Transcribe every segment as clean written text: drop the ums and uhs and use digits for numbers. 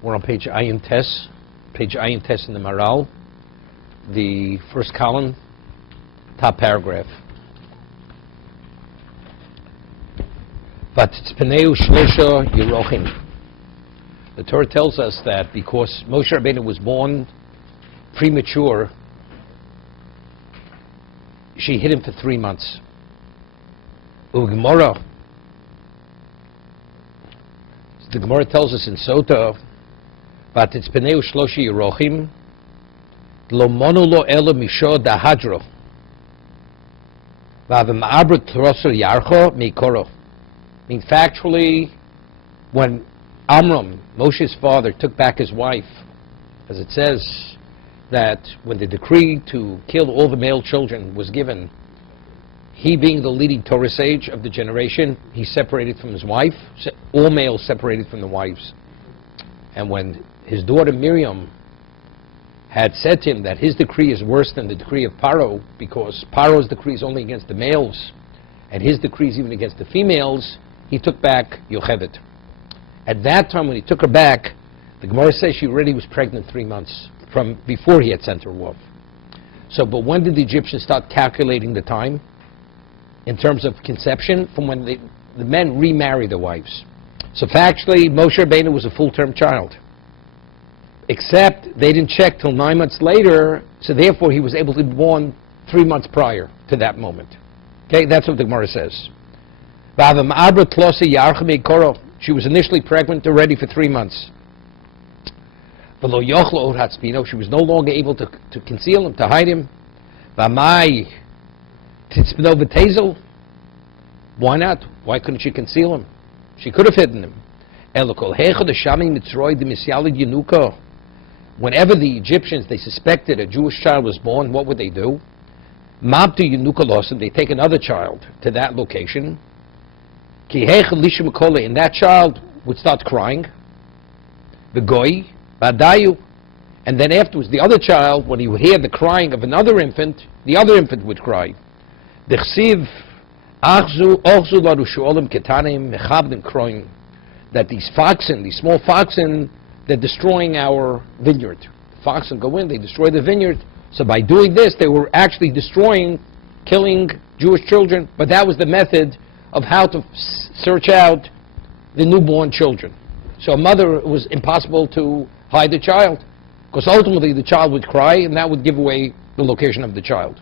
We're on page Ayin Tes in the Maral, the first column, top paragraph. V'titzpeneu shlosha yerochim. The Torah tells us that because Moshe Rabbeinu was born premature, she hid him for 3 months. The Gemara tells us in Sota, "V'titzpeneu shlosha yerochim, lo monu lo elo misho dahadro, v'av'ma'abra troso yarcho mikoro." I mean, factually, when Amram, Moshe's father, took back his wife, as it says that when the decree to kill all the male children was given, he being the leading Torah sage of the generation, he separated from his wife, all males separated from the wives. And when his daughter Miriam had said to him that his decree is worse than the decree of Paro, because Paro's decree is only against the males, and his decree is even against the females, he took back Yocheved. At that time, when he took her back, the Gemara says she already was pregnant 3 months from before he had sent her off. So, but when did the Egyptians start calculating the time in terms of conception? From when the men remarry their wives. So factually, Moshe Rabbeinu was a full-term child. Except they didn't check till 9 months later, so therefore he was able to be born 3 months prior to that moment. Okay, that's what the Gemara says. She was initially pregnant already for 3 months. She was no longer able to conceal him, to hide him. Why not? Why couldn't she conceal him? She could have hidden him. Whenever the Egyptians, they suspected a Jewish child was born, what would they do? They take another child to that location. And that child would start crying. And then afterwards, the other child, when he would hear the crying of another infant, the other infant would cry. That these foxen, these small foxen, they're destroying our vineyard. The foxen go in, they destroy the vineyard. So by doing this, they were actually killing Jewish children. But that was the method of how to search out the newborn children. So a mother, it was impossible to hide the child, because ultimately the child would cry, and that would give away the location of the child.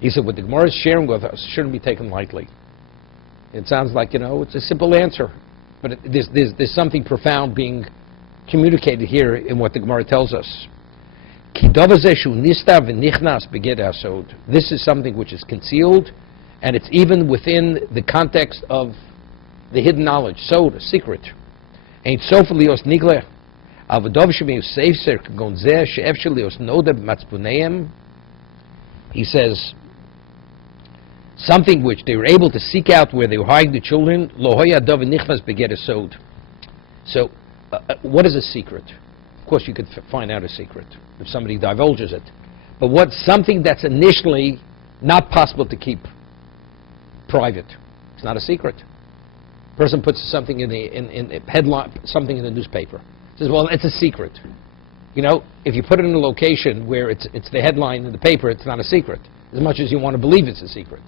He said, what the Gemara is sharing with us shouldn't be taken lightly. It sounds like, it's a simple answer, but there's something profound being communicated here in what the Gemara tells us. This is something which is concealed, and it's even within the context of the hidden knowledge, sod, a secret. He says, something which they were able to seek out where they were hiding the children. So, what is a secret? Of course, you could find out a secret if somebody divulges it. But what's something that's initially not possible to keep private? It's not a secret. A person puts something in a headline, something in the newspaper. Says, well, it's a secret. If you put it in a location where it's the headline in the paper, it's not a secret, as much as you want to believe it's a secret.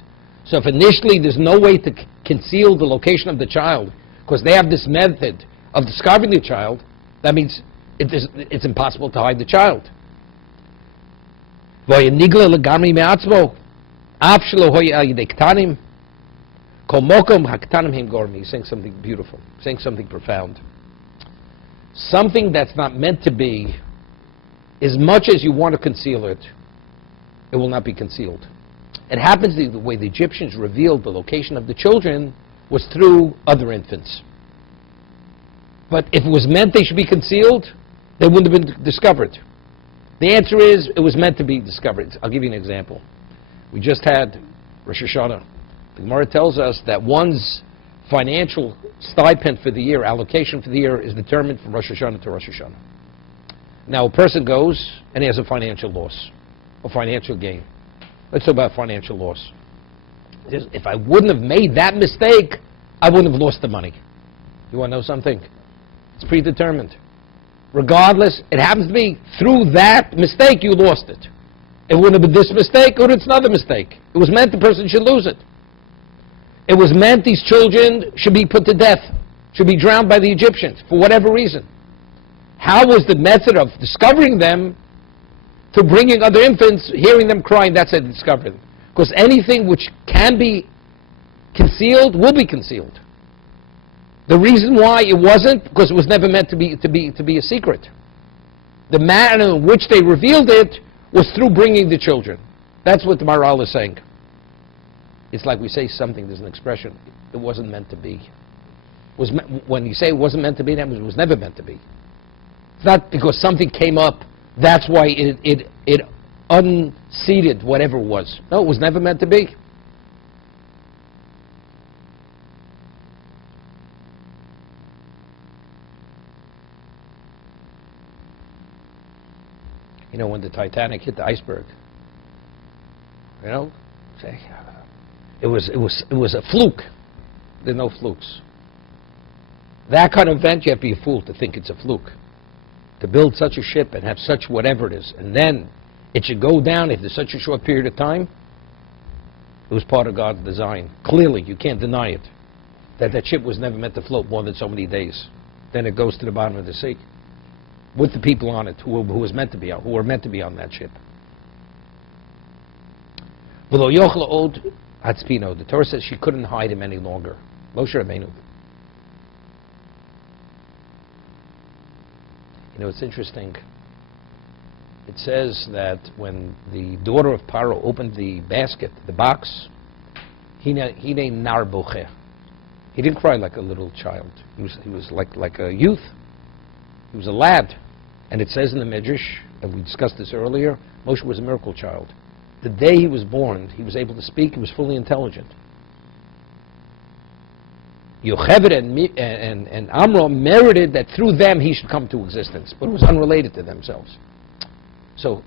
So if initially there's no way to conceal the location of the child, because they have this method of discovering the child, that means it's impossible to hide the child. He's saying something beautiful, saying something profound. Something that's not meant to be, as much as you want to conceal it, it will not be concealed. It happens the way the Egyptians revealed the location of the children was through other infants. But if it was meant they should be concealed, they wouldn't have been discovered. The answer is, it was meant to be discovered. I'll give you an example. We just had Rosh Hashanah. The Gemara tells us that one's financial stipend for the year, allocation for the year, is determined from Rosh Hashanah to Rosh Hashanah. Now, a person goes and he has a financial loss, or financial gain. Let's talk about financial loss. if I wouldn't have made that mistake, I wouldn't have lost the money. You want to know something? It's predetermined. Regardless, it happens to be through that mistake you lost it. It wouldn't have been this mistake, or it's another mistake. It was meant the person should lose it. It was meant these children should be put to death, should be drowned by the Egyptians, for whatever reason. How was the method of discovering them to bringing other infants, hearing them crying, that's how they discovered them? Because anything which can be concealed will be concealed. The reason why it wasn't, because it was never meant to be a secret. The manner in which they revealed it was through bringing the children. That's what the Maharal is saying. It's like we say something, there's an expression, it wasn't meant to be. When you say it wasn't meant to be, that means it was never meant to be. It's not because something came up, that's why it unseated whatever it was. No, it was never meant to be. You know, when the Titanic hit the iceberg, you know, say, it was a fluke. There are no flukes. That kind of event, you have to be a fool to think it's a fluke. To build such a ship and have such whatever it is, and then it should go down after such a short period of time, it was part of God's design. Clearly, you can't deny it. That ship was never meant to float more than so many days. Then it goes to the bottom of the sea, with the people on it who were meant to be on that ship. The Torah says she couldn't hide him any longer. Moshe Rabbeinu. You know, it's interesting. It says that when the daughter of Paro opened the basket, the box, he named Nar Bocher. He didn't cry like a little child. He was like a youth. He was a lad. And it says in the Midrash, and we discussed this earlier, Moshe was a miracle child. The day he was born, he was able to speak, he was fully intelligent. Yocheved and Amram merited that through them he should come to existence, but it was unrelated to themselves. So,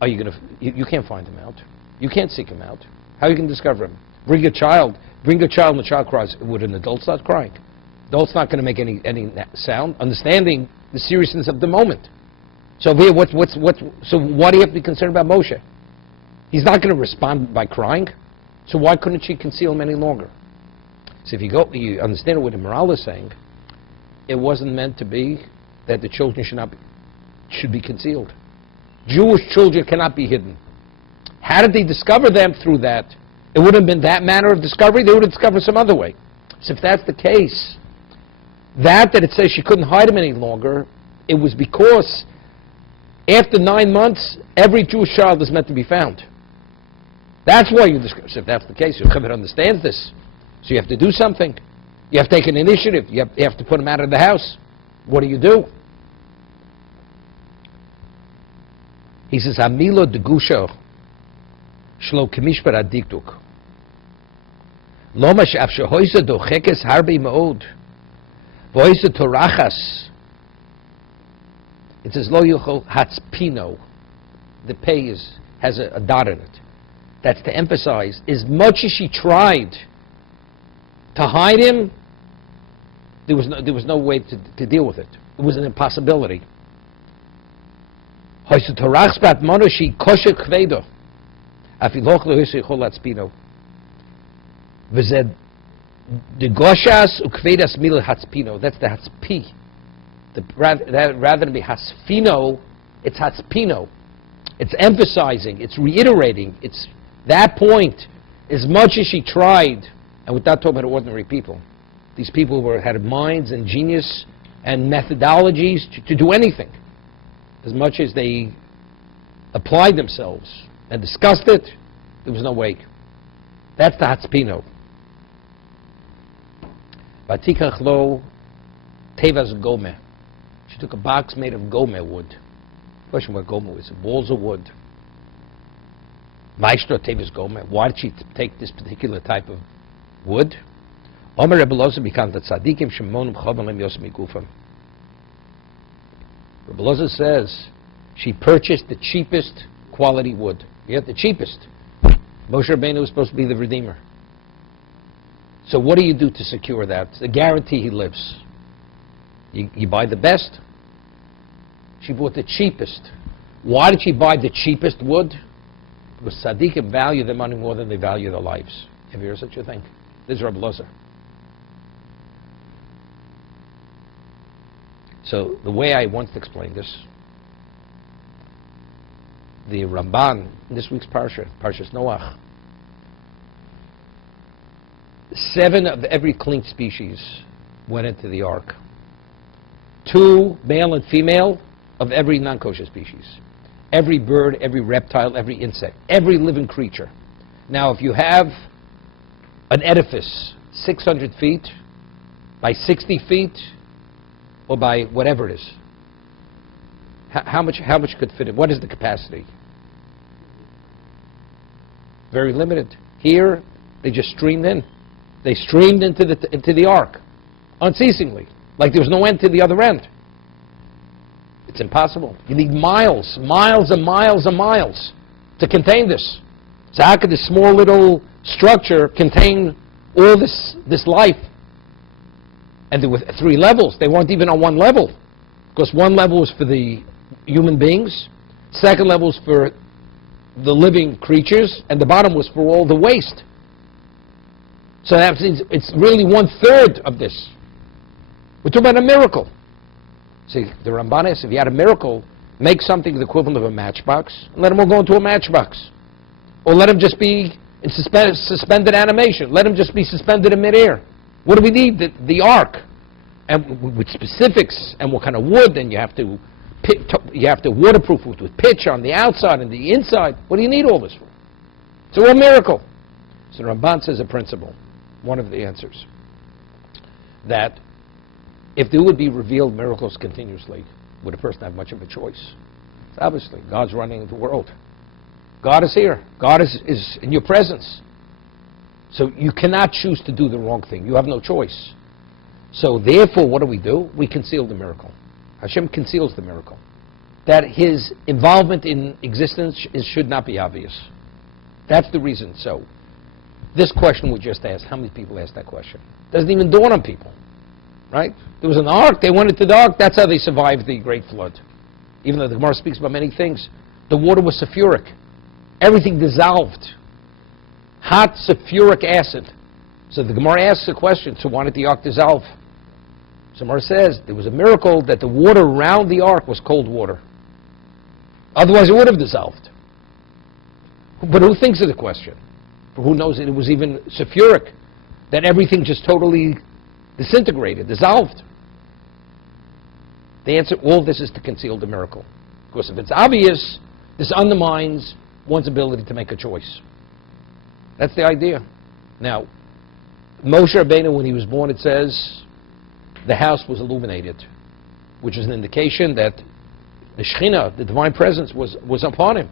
are you going to? You can't find him out. You can't seek him out. How are you going to discover him? Bring a child, and the child cries. Would an adult start crying? Adult's not going to make any sound, understanding the seriousness of the moment. So here, so why do you have to be concerned about Moshe? He's not going to respond by crying. So why couldn't she conceal him any longer? So if you understand what the Maharal is saying, it wasn't meant to be that the children should be concealed. Jewish children cannot be hidden. How did they discover them? Through that. It wouldn't have been that manner of discovery. They would have discovered some other way. So if that's the case, that it says she couldn't hide him any longer, it was because after 9 months, every Jewish child is meant to be found. That's why you discover. So if that's the case, Yocheved understands this. So you have to do something. You have to take an initiative. You have to put him out of the house. What do? He says, Hamilo de Gusha Shlo Kemishbar Adiktuk. Loma Shaf Shehoisa Dochekes Harbe Meod. Voisa Torachas. It says, Lo Yochol Hatzpino. The pay has a dot in it. That's to emphasize, as much as she tried to hide him, there was no way to deal with it. It was an impossibility. That's the hatzpi. Rather than be hasfino, it's hatzpino. It's emphasizing, it's reiterating, it's that point. As much as she tried, and without talking about ordinary people, these people had minds and genius and methodologies to do anything. As much as they applied themselves and discussed it, there was no way. That's the hatzpino. Vatikach lo tevas gome. She took a box made of gome wood. Question what gome is. Balls of wood. Maestro tevas gome. Why did she take this particular type of wood? Omer Rebbe Loza becomes the tzaddikim shemonim chovelim yosem migufam. Rebbe Loza says she purchased the cheapest quality wood. You have the cheapest. Moshe Rabbeinu was supposed to be the Redeemer. So what do you do to secure that? It's a guarantee he lives. You buy the best. She bought the cheapest. Why did she buy the cheapest wood? Because tzaddikim value their money more than they value their lives. Have you heard such a thing? This is Rabbi Lozer. So the way I once explained this, the Ramban in this week's Parshas Noach, 7 of every clean species went into the ark. 2 male and female of every non-kosher species. Every bird, every reptile, every insect, every living creature. Now, if you have an edifice 600 feet by 60 feet, or by whatever it is, how much could fit in? What is the capacity? Very limited. Here, they just streamed in. They streamed into the ark unceasingly, like there was no end to the other end. It's impossible. You need miles, miles and miles and miles to contain this. So how could this small little structure contain all this life? And there were 3 levels. They weren't even on one level, because one level was for the human beings, second level was for the living creatures, and the bottom was for all the waste. So that means it's really 1/3 of this. We're talking about a miracle. See, the Ramban says, if you had a miracle, make something the equivalent of a matchbox, and let them all go into a matchbox. Or let them just be in suspended animation. Let them just be suspended in midair. What do we need? The ark. And with specifics, and what kind of wood, and you have to waterproof it with pitch on the outside and the inside. What do you need all this for? It's a real miracle. So the Ramban says a principle, one of the answers, that if there would be revealed miracles continuously, would a person have much of a choice? It's obviously, God's running the world. God is here. God is in your presence. So you cannot choose to do the wrong thing. You have no choice. So therefore, what do? We conceal the miracle. Hashem conceals the miracle. That his involvement in existence should not be obvious. That's the reason. So this question we just asked, how many people asked that question? Doesn't even dawn on people. Right? There was an ark, they went into the ark, that's how they survived the great flood. Even though the Gemara speaks about many things, the water was sulfuric. Everything dissolved. Hot sulfuric acid. So the Gemara asks the question, so why did the ark dissolve? So Gemara says, there was a miracle that the water around the ark was cold water. Otherwise it would have dissolved. But who thinks of the question? Who knows that it was even sulfuric? That everything just totally disintegrated, dissolved. The answer, all this is to conceal the miracle. Because if it's obvious, this undermines one's ability to make a choice. That's the idea. Now, Moshe Rabbeinu, when he was born, it says, the house was illuminated, which is an indication that the Shekhinah, the divine presence, was upon him.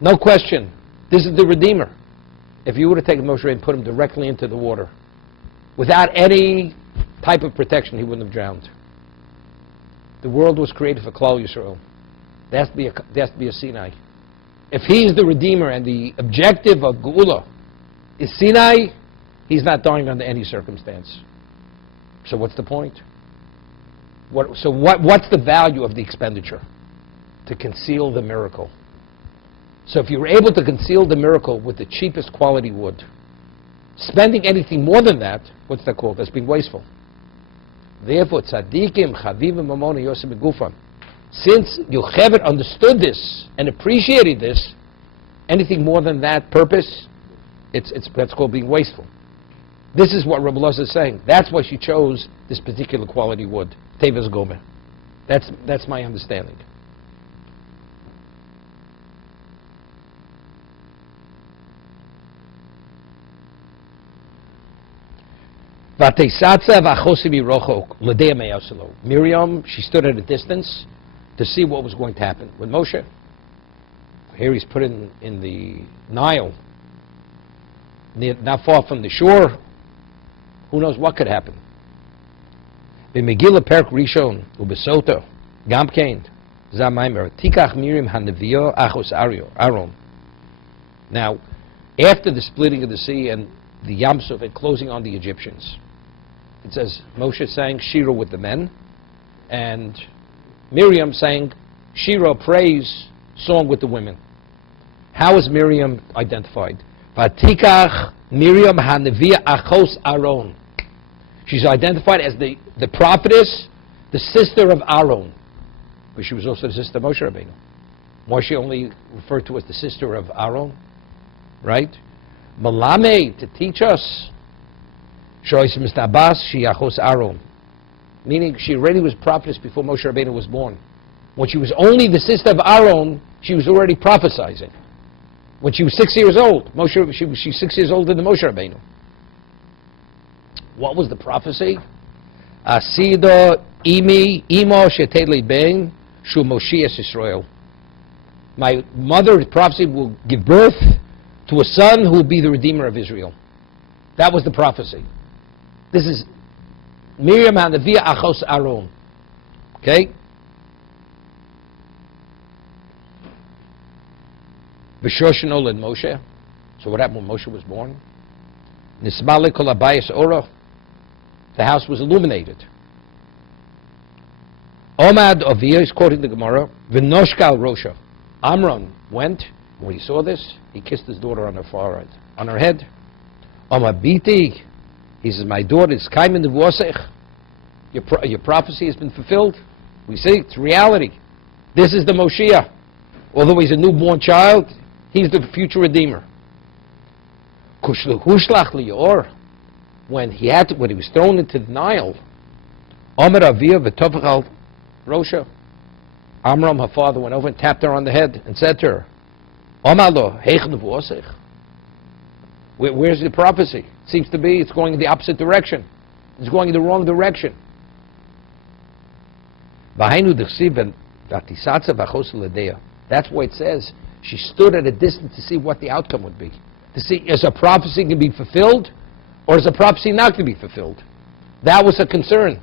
No question. This is the Redeemer. If you were to take Moshe Rabbeinu and put him directly into the water, without any type of protection, he wouldn't have drowned. The world was created for Klal Yisrael. There has to be a Sinai. If he's the Redeemer and the objective of Geula is Sinai, he's not dying under any circumstance. So what's the point? What's the value of the expenditure? To conceal the miracle. So if you were able to conceal the miracle with the cheapest quality wood, spending anything more than that, what's that called? That's being wasteful. Therefore, tzaddikim, chavivim, mamona, yosef, begufan. Since Yocheved understood this and appreciated this, anything more than that purpose, that's called being wasteful. This is what Rabbi Lozer is saying. That's why she chose this particular quality wood, Teves Gomer. That's my understanding. Miriam, she stood at a distance to see what was going to happen with Moshe. Here he's put in the Nile, not far from the shore. Who knows what could happen? B'Megillah Perk Rishon u'Besoto Gamkein Zamaimer Tikach Miriam Hanavio Achos Aaron. Now, after the splitting of the sea and the Yam Suf and closing on the Egyptians, it says Moshe sang Shira with the men, and Miriam sang Shira, praise song with the women. How is Miriam identified? Vatikach Miriam Hanevia Achos Aaron. She's identified as the prophetess, the sister of Aaron, but she was also the sister of Moshe Rabbeinu. Moshe only referred to as the sister of Aaron, right? Malame, to teach us, Shois Mistabas Shiachos Aaron, meaning she already was prophetess before Moshe Rabbeinu was born. When she was only the sister of Aaron, she was already prophesying. When she was 6 years old, she's 6 years older than Moshe Rabbeinu. What was the prophecy? Asida imi imo sheteli ben shu Moshiach Yisrael. My mother's prophecy will give birth to a son who will be the Redeemer of Israel. That was the prophecy. This is Miriam Hanavia Achos Aaron. Okay? V'shoshen oled Moshe. So what happened when Moshe was born? Nismale kol habayis ora. The house was illuminated. Omad Aviyah is quoting the Gemara. V'noshkal Rosha. Amram went, when he saw this, he kissed his daughter on her forehead, on her head. Omad Biti, he says, my daughter is kaimen devosech. Your prophecy has been fulfilled. We see, it's reality. This is the Moshiach. Although he's a newborn child, he's the future Redeemer. Kushluhushlach liyor. When he was thrown into the Nile, Omer Aviyah v'tovachal Rosha. Amram, her father, went over and tapped her on the head and said to her, Omar lo, heich nevuosech. Where's the prophecy? It seems to be it's going in the opposite direction. It's going in the wrong direction. That's why it says she stood at a distance to see what the outcome would be. To see, is a prophecy going to be fulfilled, or is a prophecy not going to be fulfilled? That was a concern.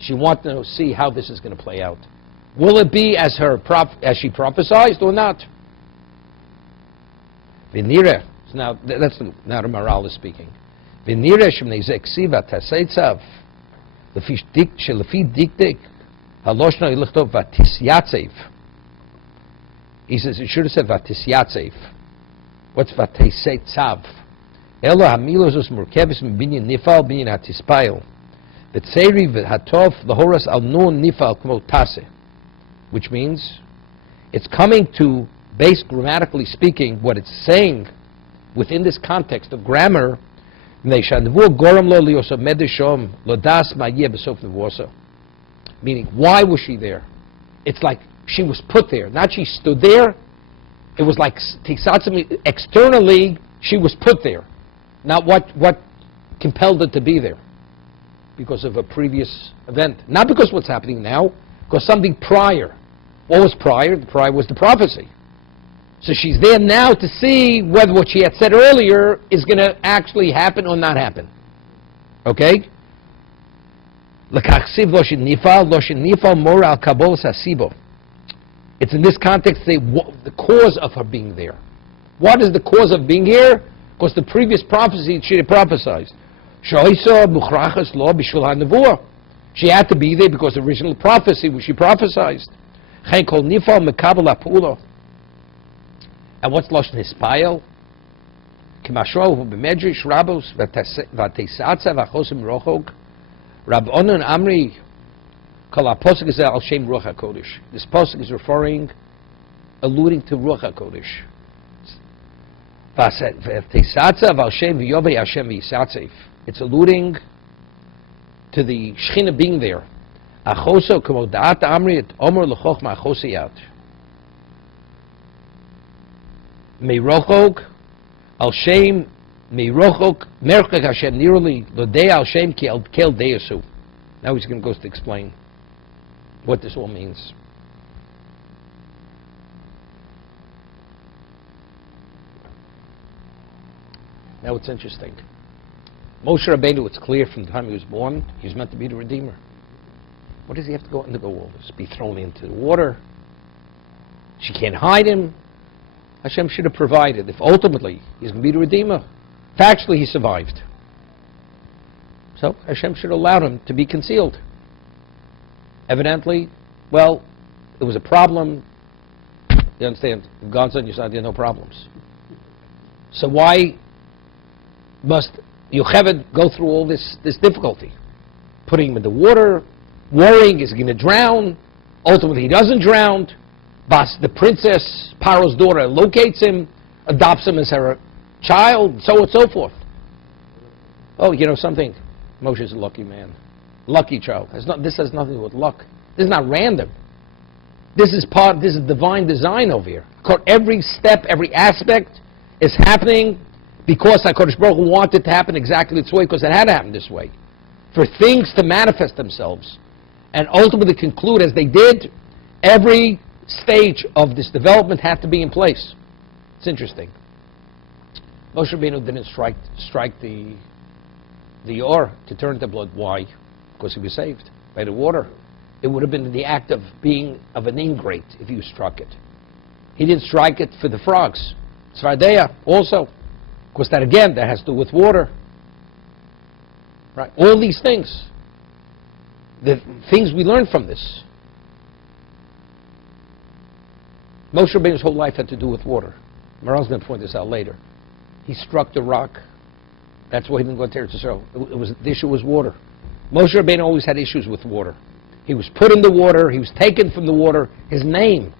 She wanted to see how this is going to play out. Will it be as she prophesied or not? V'nireh. Now that's now the Maral is speaking. V'nireh shemnei zeh ksiva taseitzav lefi dikdik haloshna ilichtov vatisyatzev. He says it should have said vatisyatzev. What's vatisyatzev? Elo hamilos us murkevis binyan nifal binyan hatispayel. V'tzeri v'hatov lahoras al nun nifal kmo tase. Which means it's coming to, base grammatically speaking, what it's saying within this context of grammar. Meaning, why was she there? It's like she was put there. Not she stood there. It was like externally she was put there. Not what compelled her to be there. Because of a previous event. Not because what's happening now. Because something prior. What was prior? The prior was the prophecy. So she's there now to see whether what she had said earlier is going to actually happen or not happen. Okay? It's in this context the cause of her being there. What is the cause of being here? Because the previous prophecy she had prophesied. She had to be there because the original prophecy which she prophesied. And what's Lashon Hispayel? Kimashrohu b'medrash Rabos v'teisatza v'chosim rochog Rab Onan Amri kol ha'posuk is al Shem Ruach HaKodesh. This posuk is alluding to Ruach HaKodesh. V'teisatza v'al Shem v'yovei Hashem v'yisatzev. It's alluding to the Shechina being there. Achoso k'mo da'at Amri et omer l'chochma achosiyat. Meirochog al Shem Meirochog merchek Hashem niruli lodei al Shem ki al kel deyasu. Now he's going to go to explain what this all means. Now it's interesting. Moshe Rabbeinu, it's clear from the time he was born, he was meant to be the Redeemer. What does he have to go undergo all this? Be thrown into the water? She can't hide him. Hashem should have provided. If ultimately he's going to be the Redeemer, factually he survived. So Hashem should have allowed him to be concealed. Evidently, well, it was a problem. You understand? If God's on your side, there are no problems. So why must Yocheved go through all this difficulty? Putting him in the water, worrying, is he going to drown? Ultimately, he doesn't drown. The princess, Paro's daughter, locates him, adopts him as her child, so on and so forth. Oh, you know something? Moshe's a lucky man. Lucky child. This has nothing to do with luck. This is not random. This is divine design over here. Every step, every aspect is happening because HaKadosh Baruch Hu wanted it to happen exactly this way, because it had to happen this way. For things to manifest themselves and ultimately conclude as they did, every stage of this development had to be in place. It's interesting. Moshe Rabbeinu didn't strike the oar to turn to blood. Why? Because he was saved by the water. It would have been the act of being of an ingrate if you struck it. He didn't strike it for the frogs. Svardeya also. Because that again, that has to do with water. Right? All these things. The things we learn from this. Moshe Rabbeinu's whole life had to do with water. Maharal's going to point this out later. He struck the rock. That's why he didn't go to Eretz Yisrael. The issue was water. Moshe Rabbeinu always had issues with water. He was put in the water. He was taken from the water. His name,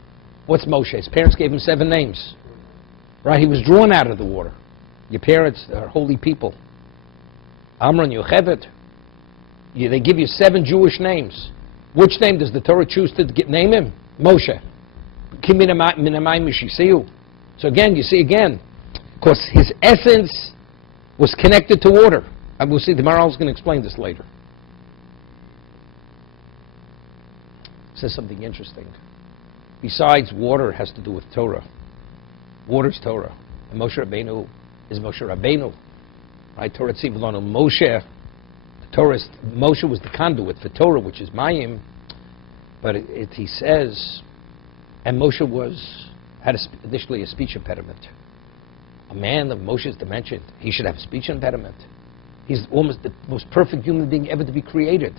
what's Moshe? His parents gave him 7 names. Right? He was drawn out of the water. Your parents are holy people. Amram, Yocheved. They give you 7 Jewish names. Which name does the Torah choose to name him? Moshe. So again, you see again, because his essence was connected to water. And we'll see, the Maharal is going to explain this later. It says something interesting. Besides, water has to do with Torah. Water's Torah. And Moshe Rabbeinu is Moshe Rabbeinu. Right? Torah Tzivulanu Moshe. Moshe was the conduit for Torah, which is Mayim. But he says, and Moshe had initially a speech impediment. A man of Moshe's dimension, he should have a speech impediment. He's almost the most perfect human being ever to be created.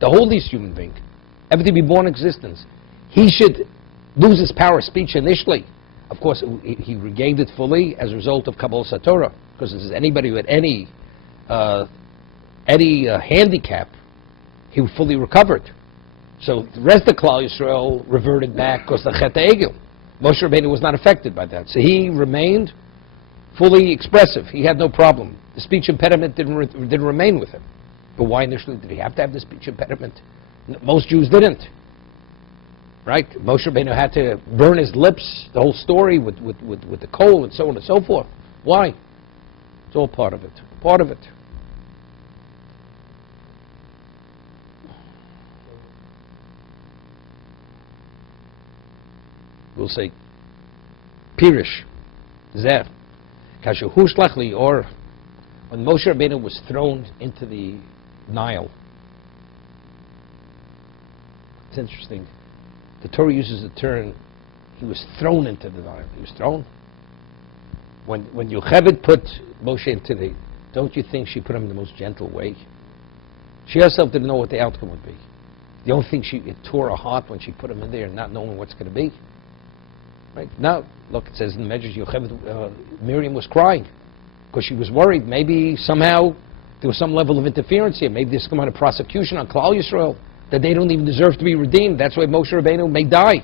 The holiest human being ever to be born in existence. He should lose his power of speech initially. Of course, he regained it fully as a result of Kabbalah Satorah. Because if there's anybody with any handicap, he fully recovered. So the rest of Klal Yisrael reverted back because the Chet HaEgel. Moshe Rabbeinu was not affected by that. So he remained fully expressive. He had no problem. The speech impediment didn't remain with him. But why initially did he have to have the speech impediment? Most Jews didn't. Right? Moshe Rabbeinu had to burn his lips, the whole story with the coal and so on and so forth. Why? It's all part of it. Part of it. We'll say, Pirish, Zeh, Kasher Hushlach Lior, when Moshe Rabbeinu was thrown into the Nile. It's interesting. The Torah uses the term, he was thrown into the Nile. He was thrown. When Yocheved put Moshe into the, don't you think she put him in the most gentle way? She herself didn't know what the outcome would be. The only thing it tore her heart when she put him in there, not knowing what's going to be. Right now, look, it says in the Medrash, Miriam was crying because she was worried. Maybe somehow there was some level of interference here. Maybe there's some kind of prosecution on Klal Yisrael that they don't even deserve to be redeemed. That's why Moshe Rabbeinu may die.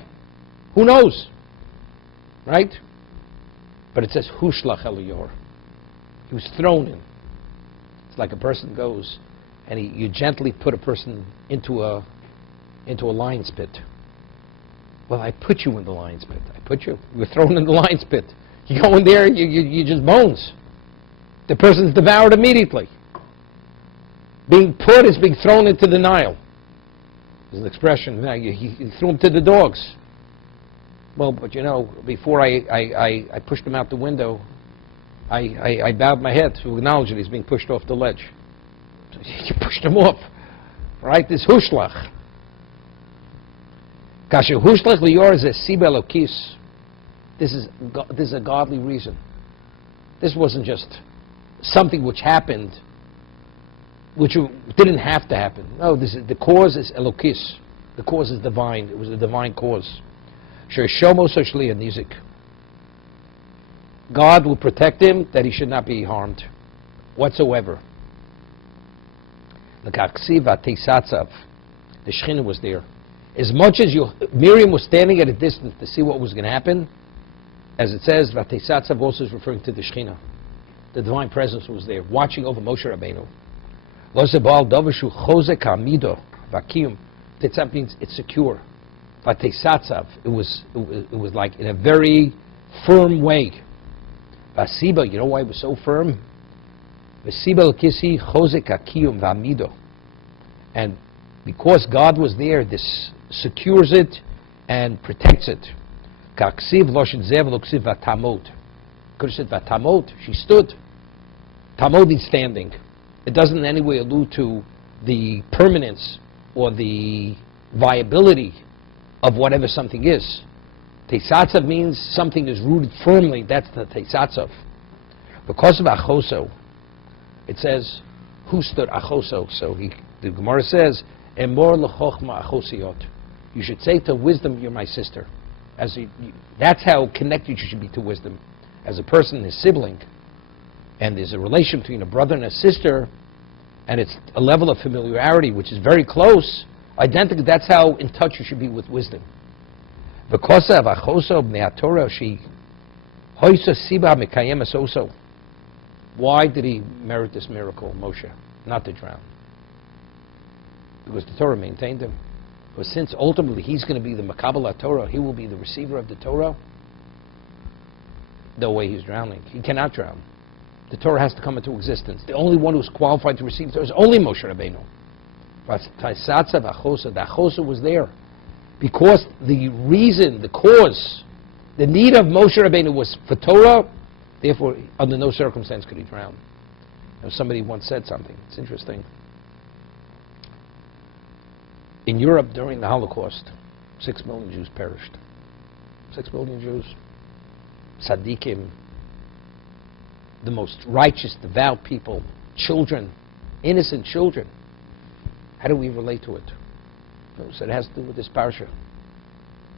Who knows? Right? But it says Hushlach Eliyor. He was thrown in. It's like a person goes and you gently put a person into a lion's pit. Well, I put you in the lion's pit. You were thrown in the lion's pit. You go in there, you're just bones. The person's devoured immediately. Being put is being thrown into the Nile. There's an expression, you threw him to the dogs. Well, but you know, before I pushed him out the window, I bowed my head to acknowledge that he's being pushed off the ledge. So you pushed him off. Right? This Hushlach. Kasher Hushlach Lior is a Sibel Okis. This is a godly reason. This wasn't just something which happened, which didn't have to happen. No, the cause is Elokis. The cause is divine. It was a divine cause. God will protect him that he should not be harmed whatsoever. The Shekhinah was there. As much as Miriam was standing at a distance to see what was going to happen, as it says, Vatesatzav also is referring to the Shekhinah. The divine presence was there, watching over Moshe Rabbeinu. Tetzat means it's secure. Vatesatzav, it was like in a very firm way. Vasiba, you know why it was so firm? Vasiba l'kisi chozek hakiyum v'amido. And because God was there, this secures it and protects it. Kaksiv loshin zev l'ksiv vatamot. Could have said vatamot. She stood. Tamod is standing. It doesn't in any way allude to the permanence or the viability of whatever something is. Teisatzav means something is rooted firmly. That's the Teisatzav. Because of Achoso, it says, who stood Achoso? So the Gemara says, Emor lechochma achosiot. You should say to wisdom, you're my sister. That's how connected you should be to wisdom. As a person, his sibling, and there's a relation between a brother and a sister, and it's a level of familiarity which is very close, identical. That's how in touch you should be with wisdom. Because of Achoso b'nei Torah, she hoisa siba mekayemas oso. Why did he merit this miracle, Moshe? Not to drown. Because the Torah maintained him. But since ultimately he's going to be the Makabel Torah, he will be the receiver of the Torah, no way he's drowning. He cannot drown. The Torah has to come into existence. The only one who's qualified to receive the Torah is only Moshe Rabbeinu. But Taisatzav Achosa, the Achosa was there. Because the reason, the cause, the need of Moshe Rabbeinu was for Torah, therefore, under no circumstance could he drown. Now, somebody once said something. It's interesting. In Europe during the Holocaust, 6 million Jews perished. 6 million Jews. Tzaddikim, the most righteous, devout people, children, innocent children. How do we relate to it? So it has to do with this parsha,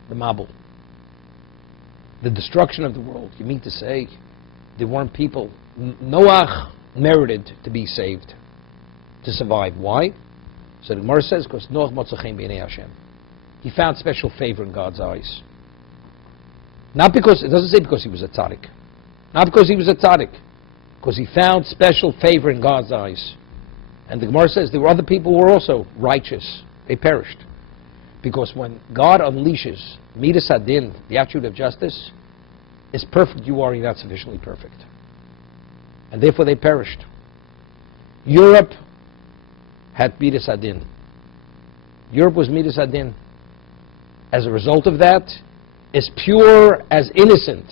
the Mabul. The destruction of the world. You mean to say there weren't people. Noach merited to be saved, to survive. Why? So the Gemara says, because Noach motzachem b'nei Hashem. He found special favor in God's eyes. Not because, it doesn't say because he was a tzaddik. Not because he was a tzaddik. Because he found special favor in God's eyes. And the Gemara says there were other people who were also righteous. They perished. Because when God unleashes Midas Adin, the attribute of justice, as perfect you are, you're not sufficiently perfect. And therefore they perished. Europe had Midas Adin. Europe was Midas Adin. As a result of that, as pure, as innocent,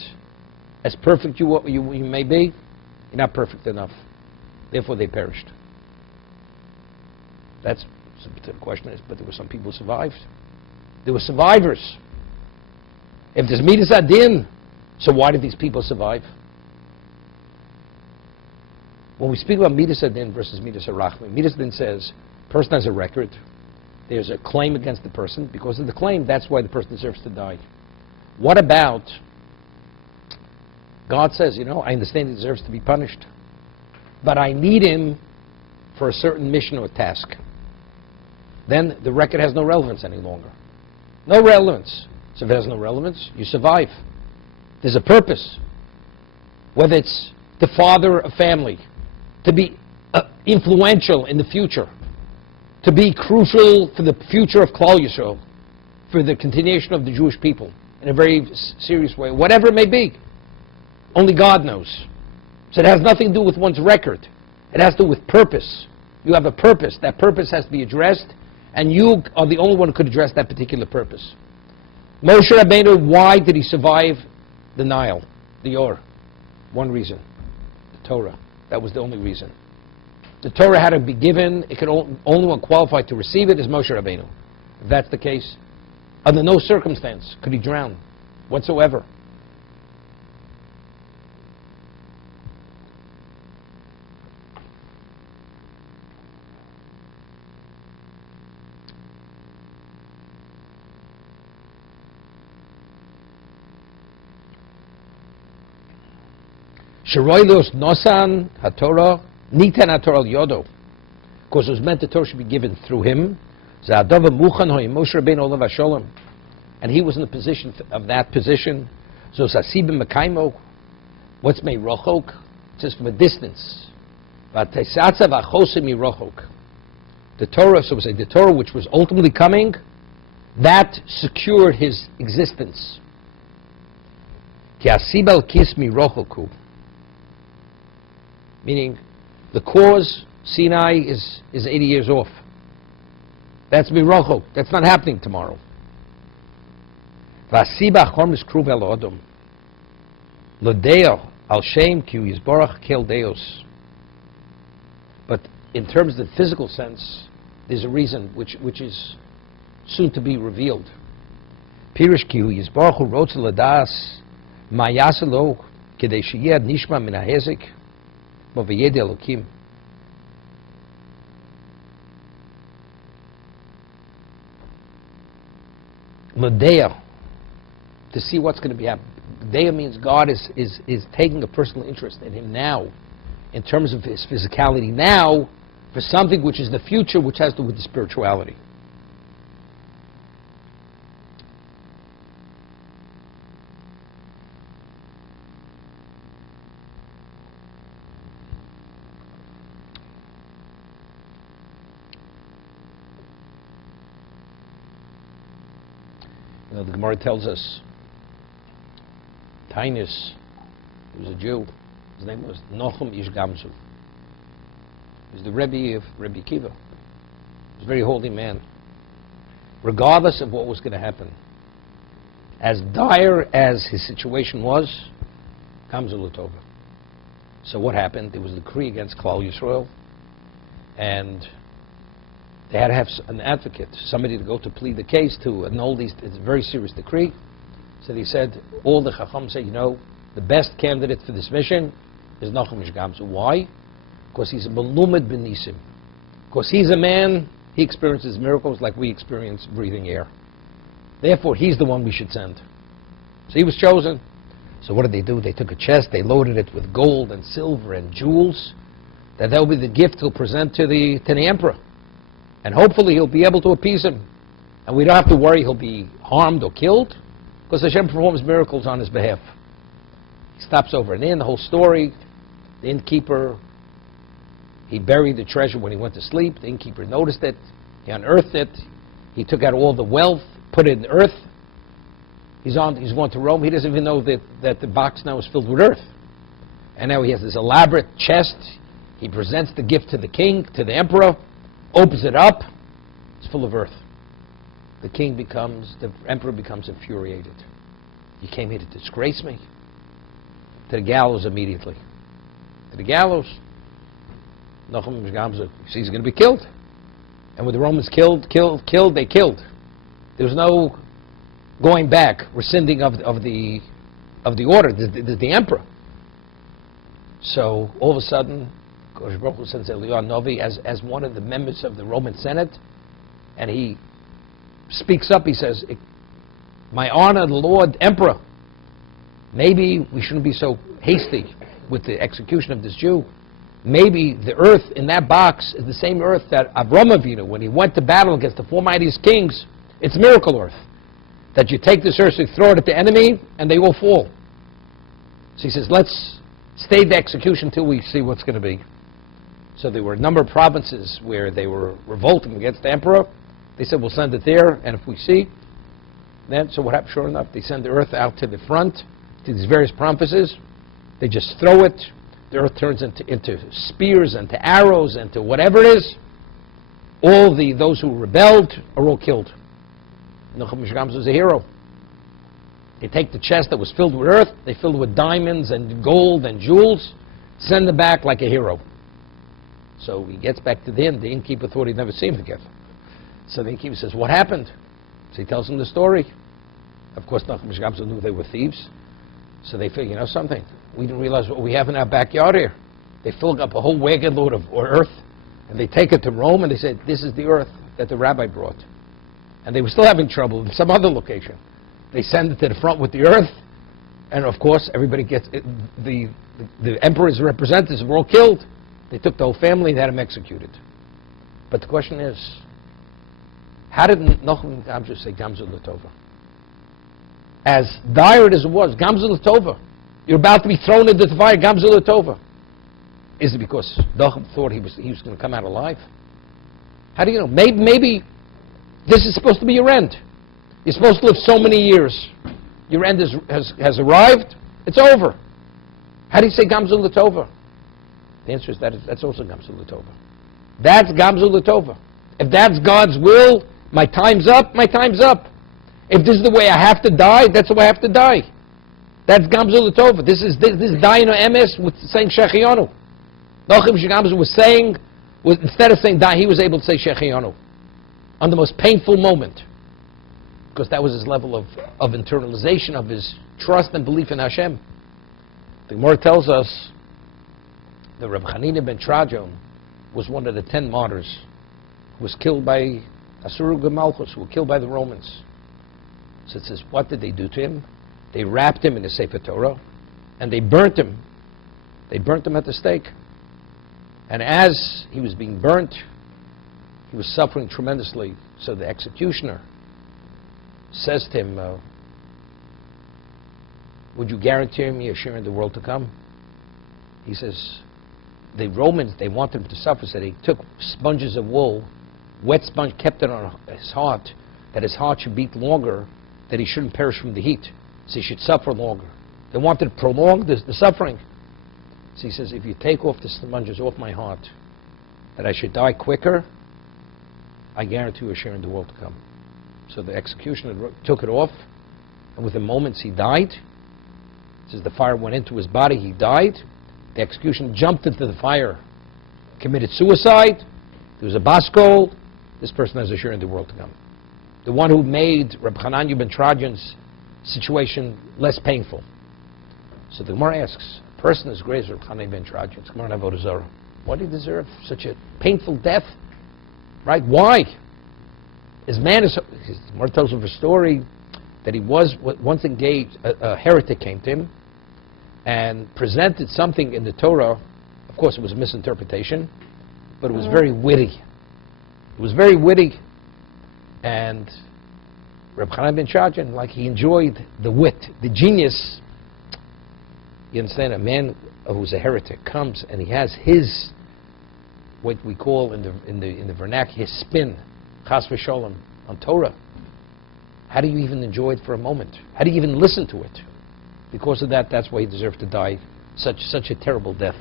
as perfect you may be, you're not perfect enough. Therefore they perished. That's the question is, but there were some people who survived. There were survivors. If there's Midas Adin, so why did these people survive? When we speak about Midas Adin versus Midas Arachmi, Midas Adin says, person has a record, there's a claim against the person, because of the claim, that's why the person deserves to die. What about, God says, I understand he deserves to be punished, but I need him for a certain mission or task. Then the record has no relevance any longer. No relevance. So if it has no relevance, you survive. There's a purpose. Whether it's to father a family, to be influential in the future, to be crucial for the future of Klal Yisrael, for the continuation of the Jewish people in a very serious way, whatever it may be. Only God knows. So it has nothing to do with one's record. It has to do with purpose. You have a purpose. That purpose has to be addressed, and you are the only one who could address that particular purpose. Moshe Rabbeinu, why did he survive the Nile, the Yor? One reason, the Torah. That was the only reason. The Torah had to be given. It could only one qualified to receive it is Moshe Rabbeinu. If that's the case, under no circumstance could he drown whatsoever. Sheroilos nosan haTorah nitan haTorah yodo, because it was meant the Torah should be given through him. Za'adava muchan hoy Moshe Rabbeinu olav hasholem, and he was in the position of that position. So sasibim mekaimo, what's made rochok? It says from a distance. V'teisatza v'achosem mirochok. The Torah, so we say, the Torah which was ultimately coming, that secured his existence. Ki asibal kis mirochoku, meaning the cause, Sinai is 80 years off. That's mirochok. That's not happening tomorrow. V'asiba chormis kruv el odom lodeo al shem ki yizborach kel deos. But in terms of the physical sense, there's a reason which is soon to be revealed. Pirush ki yizborach hu rotz ladas ma yaselo kedei sheyeh nishma min hahezik ma v'yed elokim. Lodeo, to see what's going to be happening. Dea means God is taking a personal interest in him now, in terms of his physicality now, for something which is the future, which has to do with the spirituality. You know, the Gemara tells us Tainus, he was a Jew, his name was Noach Ish Gamzu. He was the Rebbe of Rebbe Kiva. He was a very holy man. Regardless of what was going to happen, as dire as his situation was, Gamzu Lutova. So what happened? There was a decree against Klal Yisrael, and they had to have an advocate, somebody to go to plead the case, to annul these. It's a very serious decree. So they said, all the Chacham said, the best candidate for this mission is Noach Ish Gamzu. Why? Because he's a Melumed B'Nisim. Because he's a man, he experiences miracles like we experience breathing air. Therefore, he's the one we should send. So he was chosen. So what did they do? They took a chest, they loaded it with gold and silver and jewels, that will be the gift he'll present to the emperor. And hopefully he'll be able to appease him. And we don't have to worry he'll be harmed or killed, because Hashem performs miracles on his behalf. He stops over an inn, the whole story. The innkeeper, he buried the treasure when he went to sleep. The innkeeper noticed it. He unearthed it. He took out all the wealth, put it in the earth. He's going to Rome. He doesn't even know that the box now is filled with earth. And now he has this elaborate chest. He presents the gift to the king, to the emperor, opens it up. It's full of earth. The emperor becomes infuriated. You came here to disgrace me. To the gallows immediately. To the gallows. Noach Ish Gamzu, he's going to be killed. And when the Romans killed, they killed. There was no going back, rescinding of the order. The emperor. So all of a sudden, Kodesh Baruch Hu sends Eliyahu Novi as one of the members of the Roman Senate, and he speaks up. He says, "My honor, the Lord Emperor, maybe we shouldn't be so hasty with the execution of this Jew. Maybe the earth in that box is the same earth that Avram Avinu, when he went to battle against the four mightiest kings, it's miracle earth. That you take this earth, you throw it at the enemy, and they all fall." So he says, let's stay the execution till we see what's going to be. So there were a number of provinces where they were revolting against the emperor. They said, we'll send it there, and if we see, then, so what happened? Sure enough, they send the earth out to the front, to these various provinces. They just throw it. The earth turns into spears, into arrows, into whatever it is. All those who rebelled are all killed. Noach Ish Gamzu was a hero. They take the chest that was filled with earth, they filled it with diamonds and gold and jewels, send them back like a hero. So he gets back to the inn. The innkeeper thought he'd never see him again. So the innkeeper says, what happened? So he tells him the story. Of course, Noach Ish Gamzu knew they were thieves. So they figure, something. We didn't realize what we have in our backyard here. They filled up a whole wagon load of earth, and they take it to Rome, and they said, this is the earth that the rabbi brought. And they were still having trouble in some other location. They send it to the front with the earth. And of course, everybody gets the emperor's representatives were all killed. They took the whole family and had him executed. But the question is, how did Noach and Gamzu say Gamzu Latova? As dire as it was, Gamzu Latova. You're about to be thrown into the fire, Gamzu Latova. Is it because Noach thought he was going to come out alive? How do you know? Maybe this is supposed to be your end. You're supposed to live so many years. Your end has arrived. It's over. How do you say Gamzu Latova? The answer is that's also Gamzu Latova. That's Gamzu Latova. If that's God's will, my time's up, my time's up. If this is the way I have to die, that's the way I have to die. That's Gamzu Latova. This is Dayino Emes with saying Shechianu. Noachim Gamzu was saying, instead of saying die, he was able to say Shechianu on the most painful moment. Because that was his level of internalization of his trust and belief in Hashem. The Gemara tells us that Reb Chanina ben Trajan was one of the 10 martyrs who was killed by Asuru Gemalchus, who were killed by the Romans. So it says, what did they do to him? They wrapped him in the Sefer Torah and they burnt him. They burnt him at the stake. And as he was being burnt, he was suffering tremendously. So the executioner says to him, would you guarantee me a share in the world to come? He says, the Romans, they wanted him to suffer, so they took sponges of wool, wet sponge, kept it on his heart, that his heart should beat longer, that he shouldn't perish from the heat, so he should suffer longer. They wanted to prolong the suffering. So he says, if you take off the sponges off my heart, that I should die quicker, I guarantee you a share in the world to come. So the executioner took it off, and within moments he died. It says the fire went into his body, he died. The executioner jumped into the fire, committed suicide. There was a baskol. This person has a share in the world to come. The one who made Reb Chananya ben Trajan's situation less painful. So the Gemara asks, a person as great as Reb Chananya ben Trajan, it's Gemara Avodah Zarah, why did he deserve such a painful death? Right? Why? His Gemara tells of a story that he was once engaged, a heretic came to him and presented something in the Torah. Of course, it was a misinterpretation, but it was very witty. It was very witty, and Reb Chananya ben Trajan, like, he enjoyed the wit, the genius. You understand? A man who's a heretic comes and he has his, what we call in the vernacular, his spin, chas v'sholem, on Torah. How do you even enjoy it for a moment? How do you even listen to it? Because of that, that's why he deserved to die such a terrible death.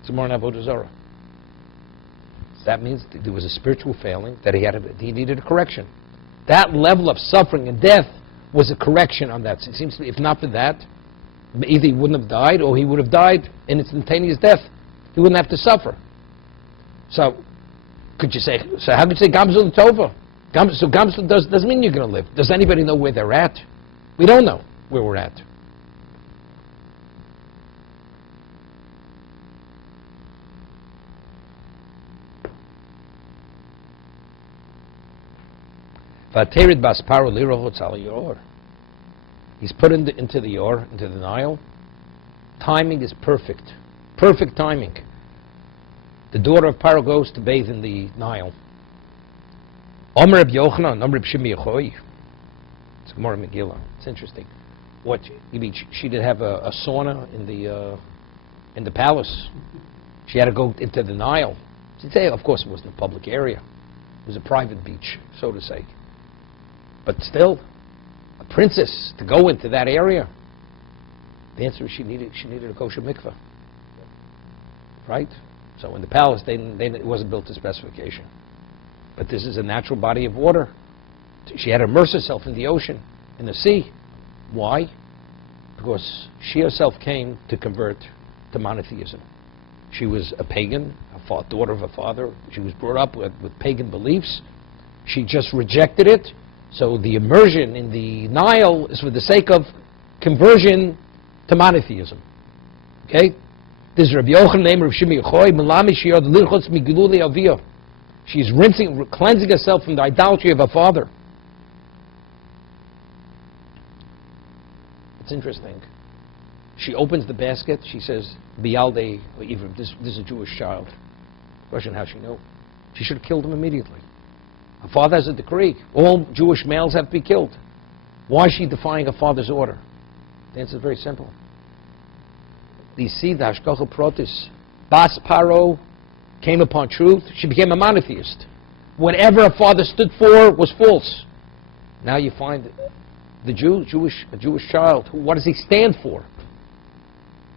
It's more than Avodah Zarah. That means there was a spiritual failing that he needed a correction. That level of suffering and death was a correction on that. It seems to me, if not for that, either he wouldn't have died or he would have died in instantaneous death. He wouldn't have to suffer. So, could you say? So how could you say Gamzu Latova? So Gamzu doesn't mean you're going to live. Does anybody know where they're at? We don't know where we're at. He's put into the Yor, into the Nile. Timing is perfect. Perfect timing. The daughter of Paro goes to bathe in the Nile. Omer Reb Yochanan, Omer Reb Shimi Yechoy. It's Gemara Megillah. It's interesting. What you mean? She did have a sauna in the palace. She had to go into the Nile. She'd say, of course, it wasn't a public area. It was a private beach, so to say. But still, a princess to go into that area. The answer is she needed a kosher mikveh, right? So in the palace, it wasn't built to specification. But this is a natural body of water. She had to immerse herself in the ocean, in the sea. Why? Because she herself came to convert to monotheism. She was a pagan, a daughter of a father. She was brought up with pagan beliefs. She just rejected it. So the immersion in the Nile is for the sake of conversion to monotheism. Okay? This is Rabbi Yochanan named Rav Shimi Yechoy, Melami Shiyod Lirchotz Migiluli Aviyah. She's cleansing herself from the idolatry of her father. It's interesting. She opens the basket. She says, Bialde, or Ivrim, this is a Jewish child. Question how she knew. She should have killed him immediately. Her father has a decree. All Jewish males have to be killed. Why is she defying her father's order? The answer is very simple. Do you see the Hashgacha Protis? Bas Paro came upon truth. She became a monotheist. Whatever her father stood for was false. Now you find the a Jewish child. What does he stand for?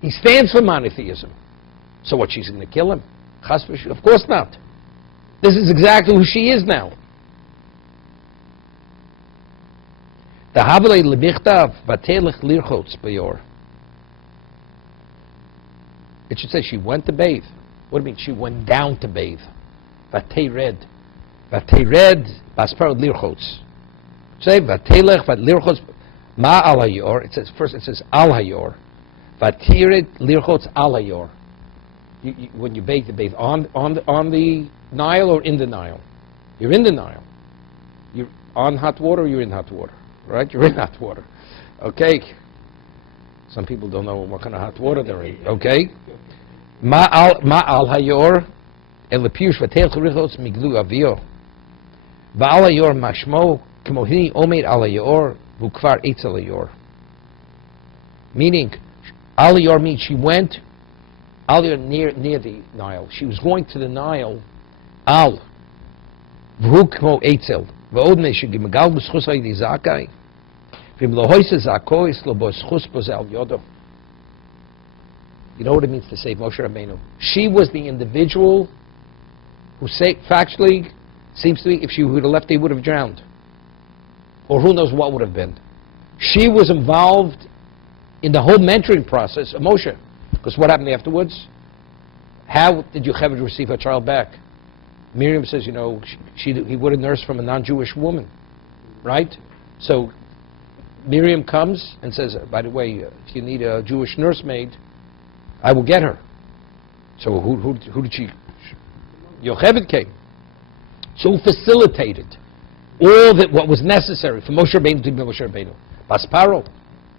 He stands for monotheism. So what, she's going to kill him? Of course not. This is exactly who she is now. The Havale Lebichtav Vatelech Lirchotz Bayor. It should say she went to bathe. What do you mean? She went down to bathe. Vatered. Vatered Basparod Lirchotz. Say Vatelech Lirchotz Ma Al Hayor. It says first. It says Al Hayor. Vatered Lirchotz Al Hayor. When you bathe, you bathe on the Nile or in the Nile. You're in the Nile. You're on hot water or you're in hot water. Right? You're in hot water. Okay. Some people don't know what kind of hot water they're in. Okay. Ma al hayor el piush vatel churichos miglu avio. Va al hayor mashmo kmohini omer al hayor vukvar eitz al hayor. Meaning, al hayor means she went al hayor near the Nile. She was going to the Nile. Al v'hu kmo eitzel v'od me shegimagal b'schus ha'ydi zakai. You know what it means to save Moshe Rabbeinu? She was the individual who factually seems to be, if she would have left, they would have drowned. Or who knows what would have been. She was involved in the whole mentoring process of Moshe. Because what happened afterwards? How did Yocheved receive her child back? Miriam says, he would have nursed from a non-Jewish woman. Right? So Miriam comes and says, by the way, if you need a Jewish nursemaid, I will get her. So who did she? Yocheved came. So who facilitated all that what was necessary for Moshe Rabbeinu to be Moshe Rabbeinu? Basparo,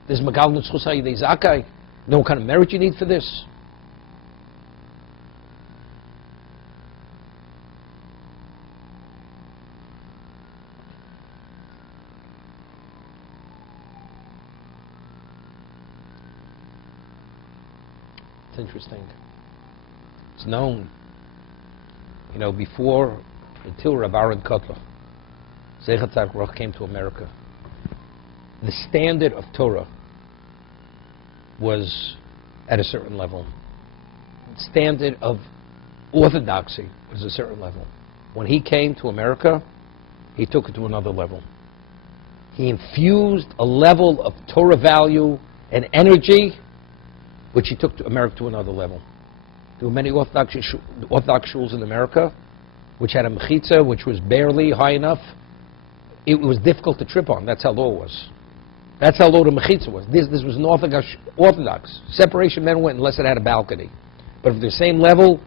there's Magal Nutzchus Hayidei Zakai. You know what kind of merit you need for this? Interesting. It's known, until Rav Aaron Kotler, Zeichat Tzaddik Baruch came to America, the standard of Torah was at a certain level. The standard of orthodoxy was a certain level. When he came to America, he took it to another level. He infused a level of Torah value and energy which he took to America to another level. There were many Orthodox schools in America which had a mechitza which was barely high enough. It was difficult to trip on. That's how low it was. That's how low the mechitza was. This was an Orthodox. Separation men went unless it had a balcony. But for the same level,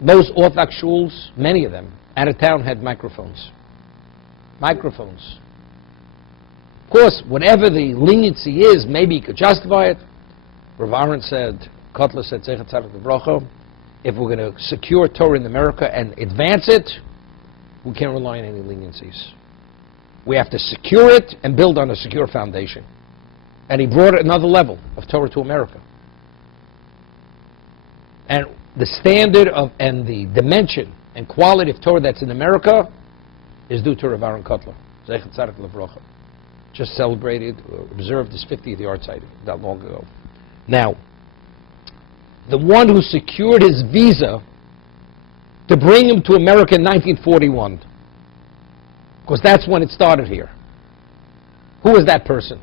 most Orthodox schools, many of them, out of town had microphones. Microphones. Of course, whatever the leniency is, maybe you could justify it. Rav Aaron said, Kotler said, Zeichat Tzaddik Baruch, if we're going to secure Torah in America and advance it, we can't rely on any leniencies. We have to secure it and build on a secure foundation. And he brought another level of Torah to America. And the standard of and the dimension and quality of Torah that's in America is due to Rav Aaron Kotler, Zeichat Tzaddik Baruch. Just celebrated, observed his 50th yard sighting not long ago. Now, the one who secured his visa to bring him to America in 1941, because that's when it started here. Who was that person?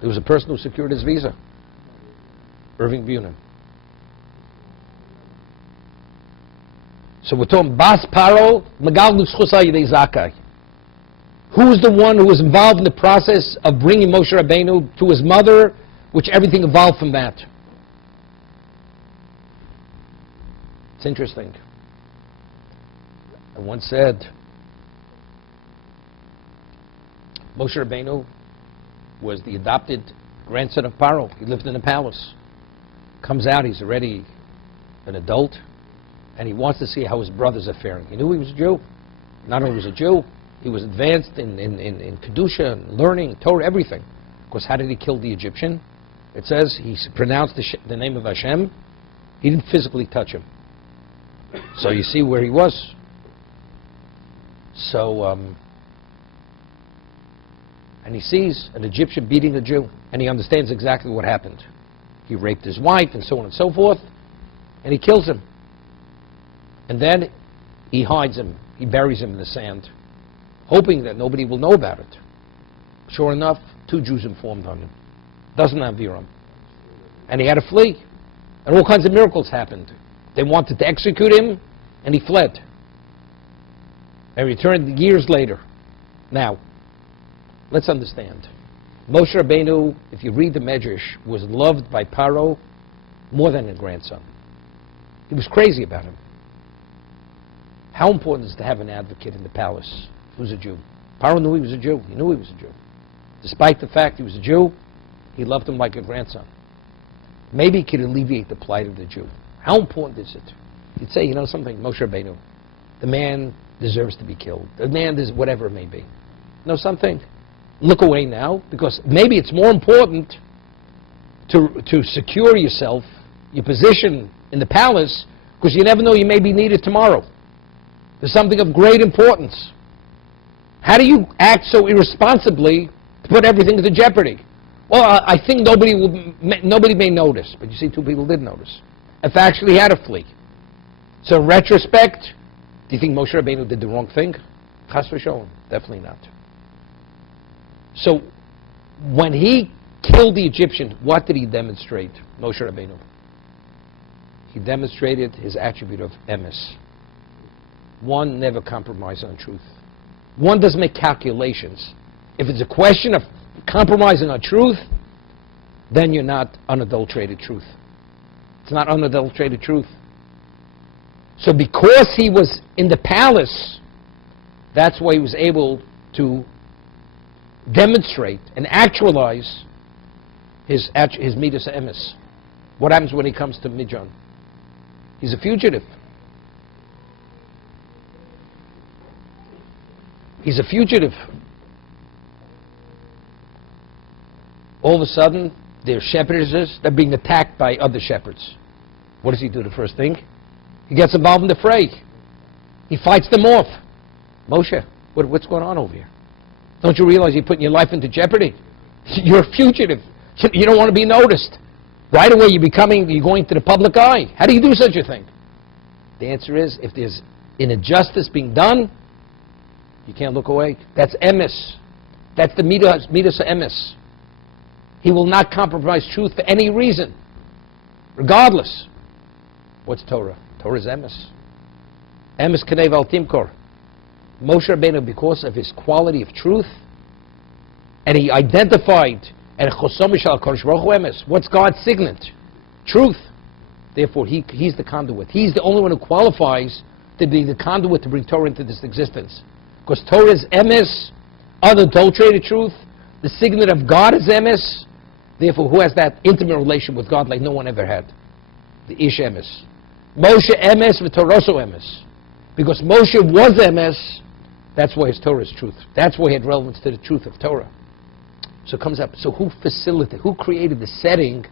There was a person who secured his visa. Irving Bunin. So we're talking Bas Paro, Magal Nutzchus Hayidei Zakai. Who's the one who was involved in the process of bringing Moshe Rabbeinu to his mother, which everything evolved from that? It's interesting. I once said, Moshe Rabbeinu was the adopted grandson of Paro. He lived in the palace. Comes out, he's already an adult, and he wants to see how his brothers are faring. He knew he was a Jew. Not only was a Jew, he was advanced in Kedusha, and learning, Torah, everything. Of course, how did he kill the Egyptian? It says he pronounced the name of Hashem. He didn't physically touch him. So you see where he was. So, and he sees an Egyptian beating a Jew, and he understands exactly what happened. He raped his wife, and so on and so forth, and he kills him. And then he hides him. He buries him in the sand, hoping that nobody will know about it. Sure enough, 2 Jews informed on him. Doesn't have Viram. And he had to flee. And all kinds of miracles happened. They wanted to execute him, and he fled. And returned years later. Now, let's understand. Moshe Rabbeinu, if you read the Medrash, was loved by Paro more than a grandson. He was crazy about him. How important is it to have an advocate in the palace who's a Jew? Paro knew he was a Jew. He knew he was a Jew. Despite the fact he was a Jew, he loved him like a grandson. Maybe he could alleviate the plight of the Jew. How important is it? You'd say, you know something, Moshe Rabbeinu, the man deserves to be killed. The man is whatever it may be. You know something? Look away now, because maybe it's more important to secure yourself, your position in the palace, because you never know, you may be needed tomorrow. There's something of great importance. How do you act so irresponsibly to put everything into jeopardy? Well, I think nobody may notice, but you see, 2 people did notice. In fact, he had to flee. So in retrospect, do you think Moshe Rabbeinu did the wrong thing? Chas v'sholom, definitely not. So when he killed the Egyptian, what did he demonstrate, Moshe Rabbeinu? He demonstrated his attribute of emes. One never compromises on truth. One doesn't make calculations. If it's a question of compromising on truth, then you're not unadulterated truth. It's not unadulterated truth. So because he was in the palace, that's why he was able to demonstrate and actualize his midas emes. What happens when he comes to Midian? He's a fugitive. He's a fugitive. All of a sudden, their shepherdesses, they're being attacked by other shepherds. What does he do the first thing? He gets involved in the fray. He fights them off. Moshe, what's going on over here? Don't you realize you're putting your life into jeopardy? You're a fugitive. You don't want to be noticed. Right away you're going to the public eye. How do you do such a thing? The answer is, if there's an injustice being done, you can't look away. That's emes. That's the midas emes. He will not compromise truth for any reason, regardless. What's Torah? Torah is emes. Emes kanev al timkor. Moshe Rabbeinu, because of his quality of truth, and he identified, and chosomish al kodesh baruch hu emes. What's God's signet? Truth. Therefore, he's the conduit. He's the only one who qualifies to be the conduit to bring Torah into this existence. Because Torah is emes, unadulterated truth. The signet of God is emes. Therefore, who has that intimate relation with God like no one ever had? The ish emes. Moshe emes v'toroso emes. Because Moshe was emes, that's why his Torah is truth. That's why he had relevance to the truth of Torah. So it comes up, so who facilitated, who created the setting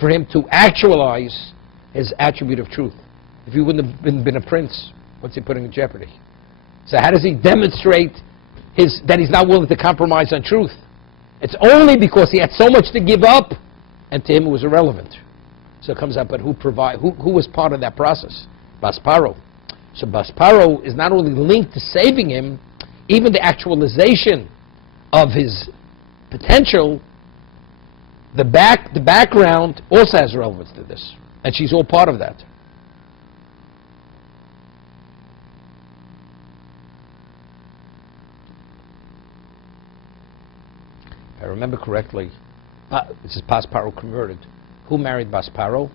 for him to actualize his attribute of truth? If he wouldn't have been a prince, what's he putting in jeopardy? So how does he demonstrate that he's not willing to compromise on truth? It's only because he had so much to give up, and to him it was irrelevant. So it comes up, but who was part of that process? Bas Paro. So Bas Paro is not only linked to saving him, even the actualization of his potential, the background also has relevance to this. And she's all part of that. If I remember correctly, this is Bas Paro converted. Who married Bas Paro?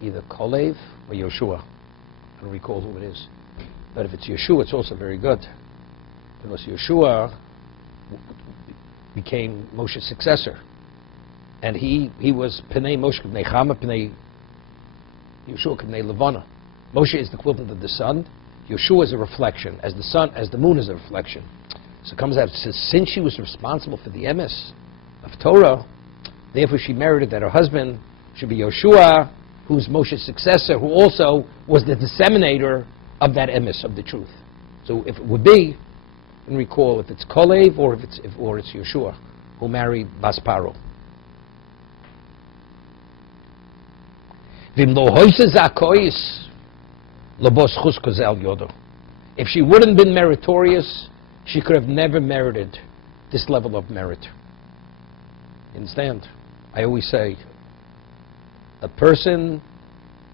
Either Kolev or Yoshua. I don't recall who it is. But if it's Yeshua, it's also very good. Because Yeshua, became Moshe's successor. And he was Pnei Moshe, Pnei Chama, Pnei Yeshua, Pnei Levana. Moshe is the equivalent of the sun. Yeshua is a reflection, as the sun, as the moon is a reflection. So it comes out, it says, since she was responsible for the emes of Torah, therefore she merited that her husband should be Yeshua, who's Moshe's successor, who also was the disseminator of that emes of the truth. So if it would be, and recall if it's Kolev or if it's Yeshua who married Bas Paro. If she wouldn't been meritorious, she could have never merited this level of merit. Understand? I always say, a person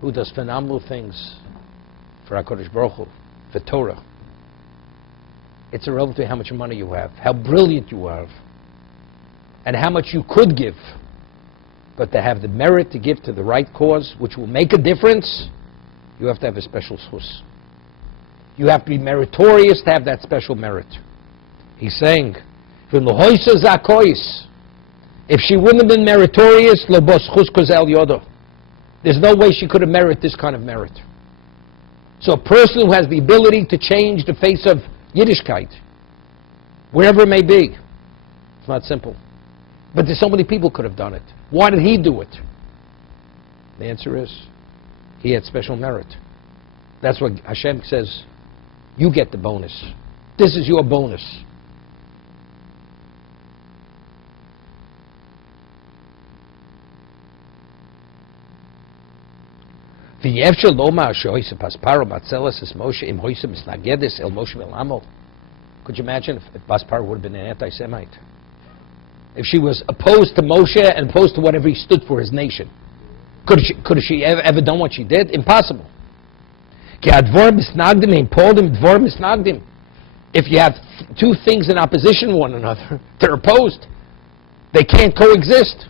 who does phenomenal things for HaKadosh Baruch Hu, for Torah, it's irrelevant to how much money you have, how brilliant you are, and how much you could give. But to have the merit to give to the right cause, which will make a difference, you have to have a special source. You have to be meritorious to have that special merit. He's saying, if she wouldn't have been meritorious, there's no way she could have merited this kind of merit. So a person who has the ability to change the face of Yiddishkeit, wherever it may be, it's not simple. But there's so many people could have done it. Why did he do it? The answer is, he had special merit. That's what Hashem says, you get the bonus. This is your bonus. Could you imagine if Baspar would have been an anti-Semite? If she was opposed to Moshe and opposed to whatever he stood for, his nation. Could she ever done what she did? Impossible. If you have two things in opposition to one another, they're opposed. They can't coexist.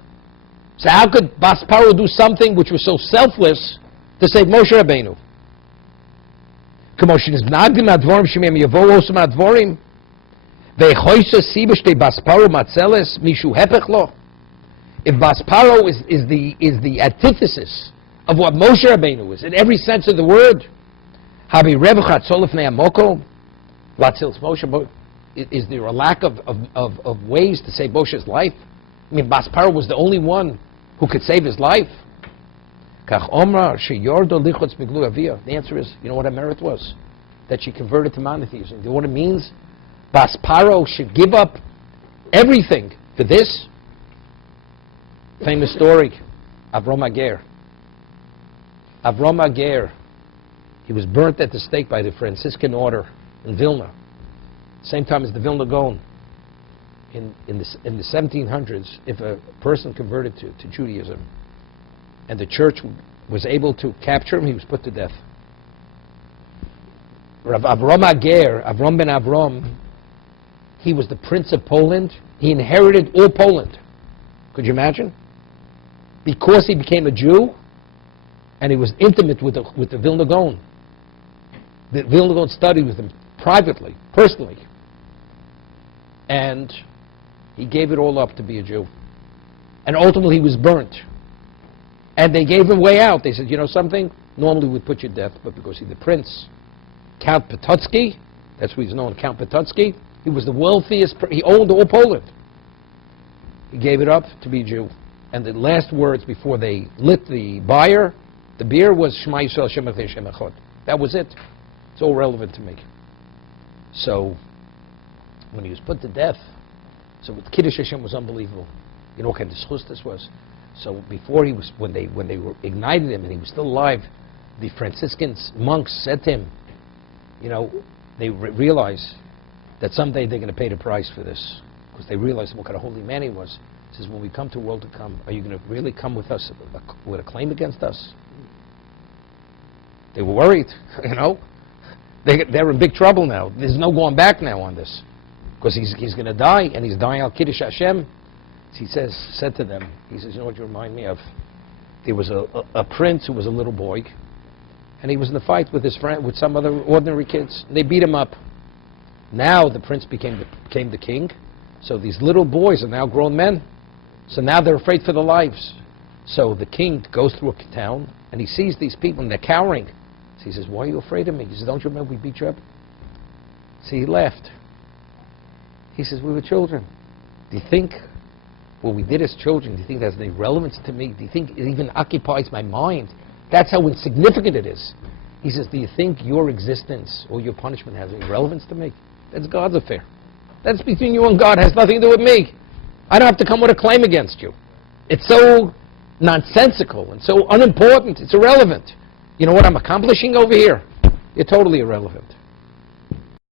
So how could Baspar do something which was so selfless to save Moshe Rabbeinu? If Basparo is the antithesis of what Moshe Rabbeinu is, in every sense of the word, is there a lack of ways to save Moshe's life? I mean, Basparo was the only one who could save his life. The answer is, you know what her merit was? That she converted to monotheism. You know what it means? Basparo should give up everything for this. Famous story, Avram Ager. Avram Ager, he was burnt at the stake by the Franciscan order in Vilna. Same time as the Vilna Gaon. In the 1700s, if a person converted to Judaism and the church was able to capture him, he was put to death. Rav Avram Ager, Avram ben Avram, he was the Prince of Poland. He inherited all Poland. Could you imagine? Because he became a Jew, and he was intimate with the Vilna Gaon. The Vilna Gaon studied with him privately, personally. And he gave it all up to be a Jew. And ultimately he was burnt. And they gave him way out. They said, you know something? Normally we'd put you to death, but because he's the prince, Count Potocki, that's what he's known, Count Potocki, he was the wealthiest, he owned all Poland. He gave it up to be a Jew. And the last words before they lit the beer was Shema Yisrael Shem Echad. That was it. It's all relevant to me. So, when he was put to death, so with Kiddush Hashem was unbelievable. You know what kind of schus this was? So before he was, when they were ignited him and he was still alive, the Franciscan monks said to him, you know, they realized that someday they're going to pay the price for this, because they realized what kind of holy man he was. He says, when we come to world to come, are you going to really come with us with a claim against us? They were worried, you know. They're in big trouble now. There's no going back now on this, because he's going to die, and he's dying al Kiddush Hashem. He said to them, he says, you know what you remind me of? There was a prince who was a little boy, and he was in a fight with his friend, with some other ordinary kids. They beat him up. Now the prince became the king, So these little boys are now grown men. So now they're afraid for their lives. So the king goes through a town, and he sees these people, and they're cowering. So he says, why are you afraid of me? He says, don't you remember we beat you up? So he laughed. He says, we were children. Do you think what we did as children, do you think that has any relevance to me? Do you think it even occupies my mind? That's how insignificant it is. He says, do you think your existence or your punishment has any relevance to me? That's God's affair. That's between you and God. It has nothing to do with me. I don't have to come with a claim against you. It's so nonsensical and so unimportant. It's irrelevant. You know what I'm accomplishing over here? You're totally irrelevant.